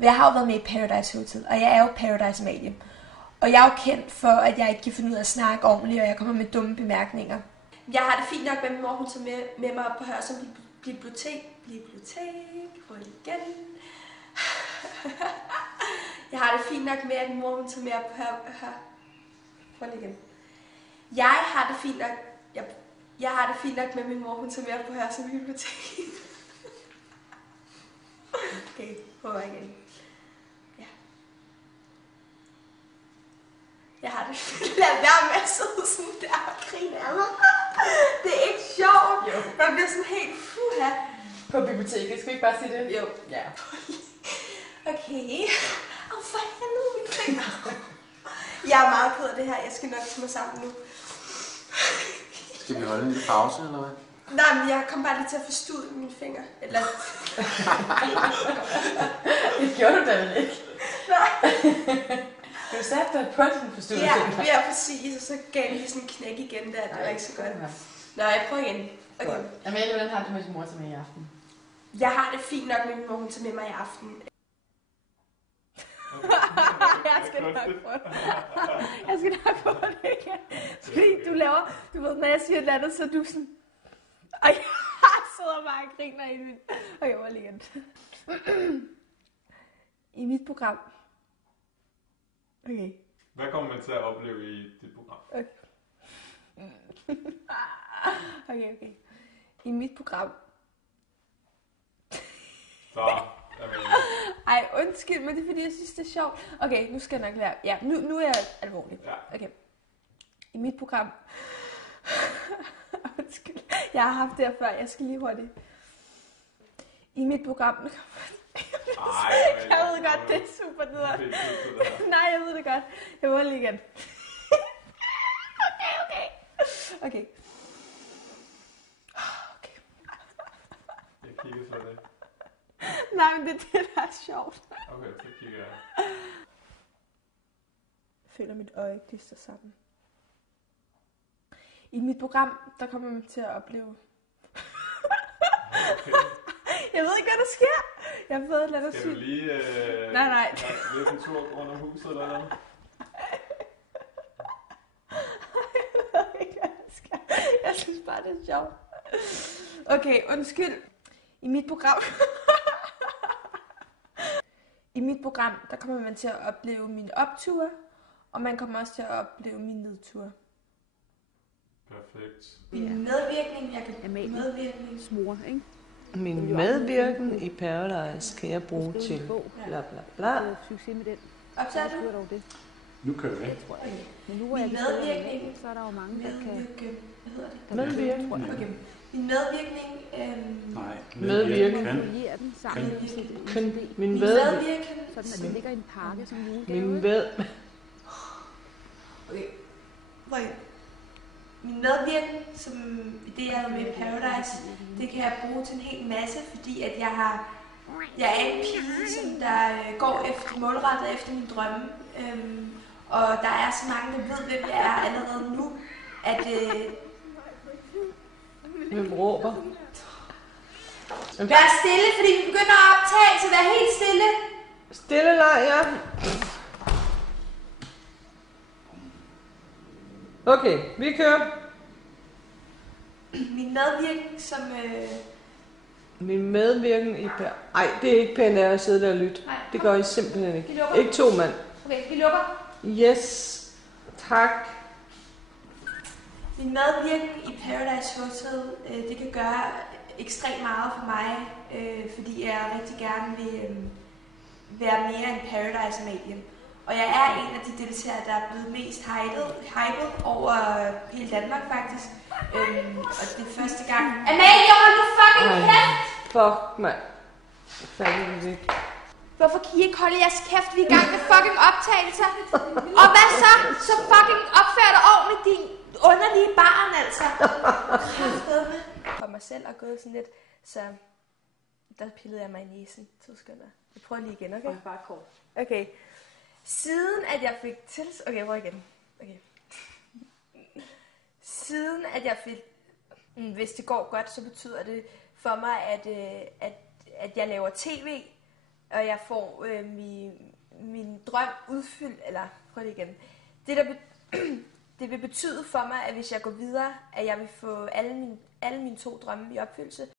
Jeg har jo været med i Paradise Hotel, og jeg er jo Paradise Amalie. Og jeg er jo kendt for, at jeg ikke kan finde ud af at snakke ordentligt, og jeg kommer med dumme bemærkninger. Jeg har det fint nok med min mor, hun tager med mig op på Hørsholm bibliotek. Prøv igen. Jeg har det fint nok med, at min mor, hun tager med op på Prøv igen. Jeg har det fint nok med, at min mor, hun tager med op på Hørsholm bibliotek. Okay, prøv igen. Ja. Jeg har det fint. Lad være med at sidde sådan der og grine af mig. Det er ikke sjovt. Jo. Man bliver sådan helt fuha. På biblioteket, skal vi ikke bare sige det? Jo. Ja. Okay. For helvede, mine fingre. Jeg er meget ked af det her. Jeg skal nok tage mig sammen nu. Skal vi holde en lille pause, eller hvad? Nej, men jeg kom bare lige til at forstude mine fingre. Eller... Det gjorde du da vel ikke? Nej. Du satte dig på den forstude fingre. Ja, præcis. Og så gav jeg lige sådan en knæk igen der. Det var ikke så godt. Nå, jeg prøver igen. Okay. Amalie, hvordan har du med din mor til med i aften? Jeg har det fint nok med min mor, hun tager med mig i aften. Jeg skal nok prøve det igen. Fordi du laver, du ved, når jeg siger et eller andet, så er du sådan... Og jeg sidder bare og griner i min... Okay, hvor lige igen. I mit program. Okay. Hvad kommer man til at opleve i dit program? Okay. I mit program. Så, Ej, undskyld, men det er fordi, jeg synes, det er sjovt. Okay, nu skal jeg nok lære. Ja, nu er jeg alvorlig. Ja. Okay. I mit program. Undskyld. Jeg har haft det her før. Jeg skal lige hurtigt. I mit program. Jeg ved godt, det er super nederen. Nej, jeg ved det godt. Jeg må lige igen. Okay. Jeg kigger så det. Nej, men det er det, der er sjovt. Okay, så kigger jeg. Jeg føler, mit øje klister sammen. I mit program, der kommer man til at opleve... Okay. Jeg ved ikke, hvad der sker. Jeg har fået et eller andet sygt. Skal du lige... Nej. Løbe en tur rundt om huset eller noget? Jeg ved ikke, hvad der sker. Jeg synes bare, det er sjovt. Okay, undskyld. I mit program, der kommer man til at opleve mine opture, og man kommer også til at opleve mine nedture. Perfekt. Min medvirkning, jeg kan medvirkning. Smor, ikke? Min medvirken i Paradise kan jeg bruge til bla bla bla. Succes med den. Optager du? Det. Nu kører vi. Men nu er jeg medvirkning, så er der jo mange, der kan... Hvad hedder det? Medvirken. Okay. Min medvirkning... Nej, medvirken. Kolliere den sammen med CD. Min medvirken... Sådan, at den ligger i en pakke som julegave. Okay. Min medvirken, som i det, jeg er med i Paradise, det kan jeg bruge til en hel masse, fordi at jeg er en pige, som der går målrettet efter mine drømme. Og der er så mange, der ved, hvem jeg er allerede nu, at... Hvem råber? Vær stille, fordi vi begynder at optage, så vær helt stille. Stille leg, ja. Okay, vi kører. Min medvirken, som... Min medvirken i Ej, det er ikke pænt af at sidde der og lytte. Nej. Det gør I simpelthen ikke. Vi Ikke to mand. Okay, vi lukker. Yes. Tak. Min medvirken i Paradise Hotel, det kan gøre ekstremt meget for mig, fordi jeg rigtig gerne vil være mere end Paradise Amalie. Og jeg er en af de deltagere, der er blevet mest hyped over hele Danmark faktisk. Og det er første gang... Amalie, hold nu fucking kæft! Fuck, mand. Fanden ikke. Hvorfor kan I ikke holde jeres kæft? Vi er i gang med fucking optagelser. Og hvad så? Så fucking opfør dig ordentligt, din underlige barn, altså. For mig selv og gået sådan lidt, så der pillede jeg mig i næsen. 2 sekunder. Jeg prøver lige igen, okay? Bare kort. Okay. Siden at jeg fik Okay, prøv igen. Okay. Siden at jeg fik... Hvis det går godt, så betyder det for mig, at jeg laver tv. og jeg får min drøm udfyldt, eller prøv det igen. Det vil betyde for mig, at hvis jeg går videre, at jeg vil få alle mine 2 drømme i opfyldelse,